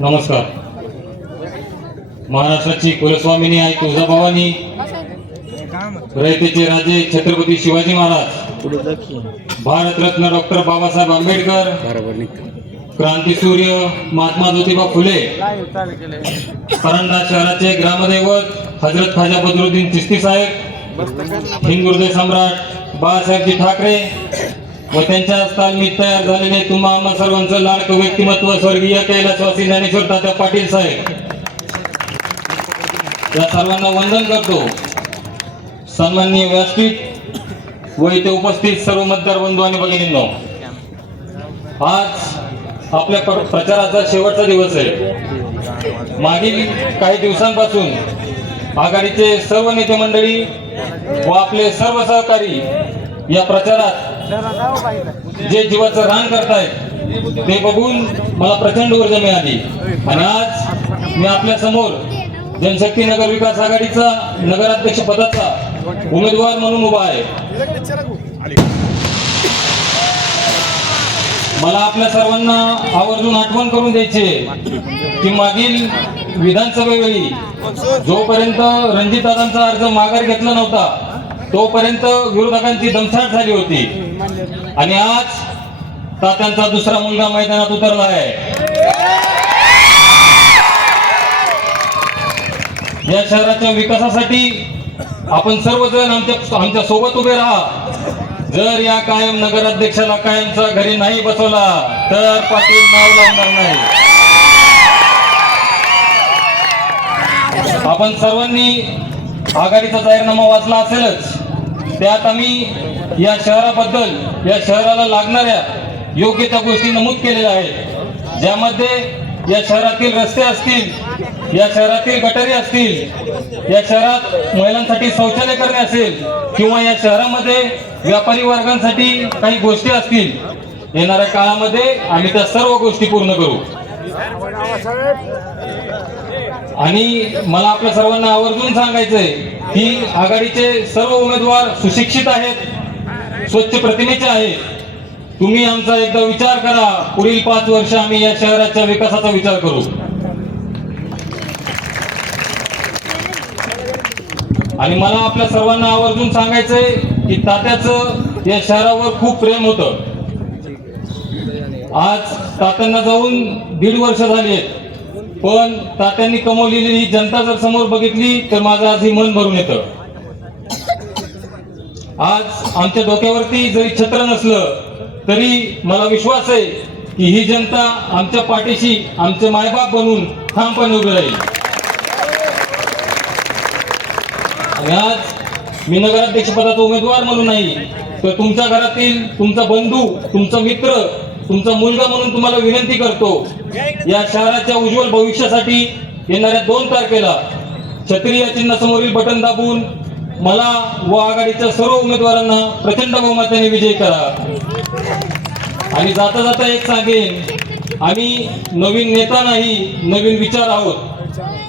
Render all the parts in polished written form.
नमस्कार. महाराष्ट्राची कुलस्वामिनी आई तुळजाभवानी, रयतेचे राजे छत्रपती शिवाजी महाराज, भारतरत्न डॉक्टर बाबासाहेब आंबेडकर, क्रांतीसूर्य महात्मा ज्योतिबा फुले, परंडा शहराचे ग्रामदैवत हजरत ख्वाजा बदरुद्दीन चिश्ती साहेब, हिंदुहृदय सम्राट बाळासाहेबजी ठाकरे व त्यांच्या तालमीत तयार झालेले तुम्हा आम्हा सर्वांचं लाडकं व्यक्तिमत्व स्वर्गीय कैलासवासी ज्ञानेश्वर तात्या पाटील साहेब, या सर्वांना वंदन करतो. सन्माननीय व्यासपीठ व इथे उपस्थित सर्व मतदार बंधू आणि भगिनींनो, आज आपल्या प्रचाराचा शेवटचा दिवस आहे. मागील काही दिवसांपासून आघाडीचे सर्व नेते मंडळी व आपले सर्व सहकारी या प्रचारात जे जीवाचं रान करतायत ते बघून मला प्रचंड ऊर्जा मिळाली आणि आज मी आपल्या समोर जनशक्ती नगर विकास आघाडीचा नगराध्यक्ष पदाचा उमेदवार म्हणून उभा आहे. मला आपल्या सर्वांना आवर्जून आठवण करून द्यायची की मागील विधानसभेवेळी जोपर्यंत रणजितदादांचा अर्ज माघार घेतला नव्हता तोपर्यंत विरोधकांची दमछाक झाली होती आणि आज तात्यांचा दुसरा मुलगा मैदानात उतरला आहे. या शहराच्या विकासासाठी आपण सर्वजण आमच्या सोबत उभे राहा. जर या कायम नगराध्यक्षाला कायमचा घरी नाही बसवला तर पाटील नाव लागणार नाही. आपण सर्वांनी आघाडीचा जाहीरनामा वाचला असेलच. त्यात आम्ही या शहराबद्दल, या शहराला लागणाऱ्या योग्य त्या गोष्टी नमूद केलेल्या आहेत, ज्यामध्ये या शहरातील रस्ते असतील, या शहरातील गटारी असतील, या शहरात महिलांसाठी शौचालय करणे असेल किंवा या शहरामध्ये व्यापारी वर्गांसाठी काही गोष्टी असतील, येणाऱ्या काळामध्ये आम्ही त्या सर्व गोष्टी पूर्ण करू. आणि मला आपल्या सर्वांना आवर्जून सांगायचंय की आघाडीचे सर्व उमेदवार सुशिक्षित आहेत, स्वच्छ प्रतिमेचे आहेत. तुम्ही आमचा एकदा विचार करा. पुढील 5 वर्ष आम्ही या शहराच्या विकासाचा विचार करू. आणि मला आपल्या सर्वांना आवर्जून सांगायचंय की तात्याचं या शहरावर खूप प्रेम होतं. आज तात्यांना जाऊन 1.5 वर्ष झाली आहेत, पण तात्यांनी कमवलेली ही जनता जर समोर बघितली तर माझं आजही मन भरून येतं. आज आमच्या डोक्यावरती जरी छत्र नसलं तरी मला विश्वास आहे की ही जनता आमच्या पाठीशी आमचे मायबाप बनून ठामपणे उभे राहील. आणि आज मी नगराध्यक्ष पदाचा उमेदवार म्हणून नाही तर तुमच्या घरातील तुमचा बंधू, तुमचा मित्र, तुमचा मुलगा म्हणून तुम्हाला विनंती करतो, या शहराच्या उज्ज्वल भविष्यासाठी येणाऱ्या 2 तारखेला छत्री या चिन्हासमोरील बटन दाबून मला व आघाडीच्या सर्व उमेदवारांना प्रचंड बहुमताने विजयी करा. आणि जाता जाता एक सांगेन, आम्ही नवीन नेता नाही, नवीन विचार आहोत.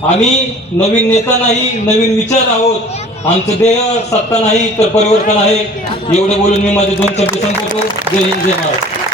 आम्ही नवीन नेता नाही, नवीन विचार आहोत. आमचं ध्येय सत्ता नाही तर परिवर्तन आहे. एवढे बोलून मी माझे 2 शब्द संपवतो. जय हिंद, जय महाराष्ट्र.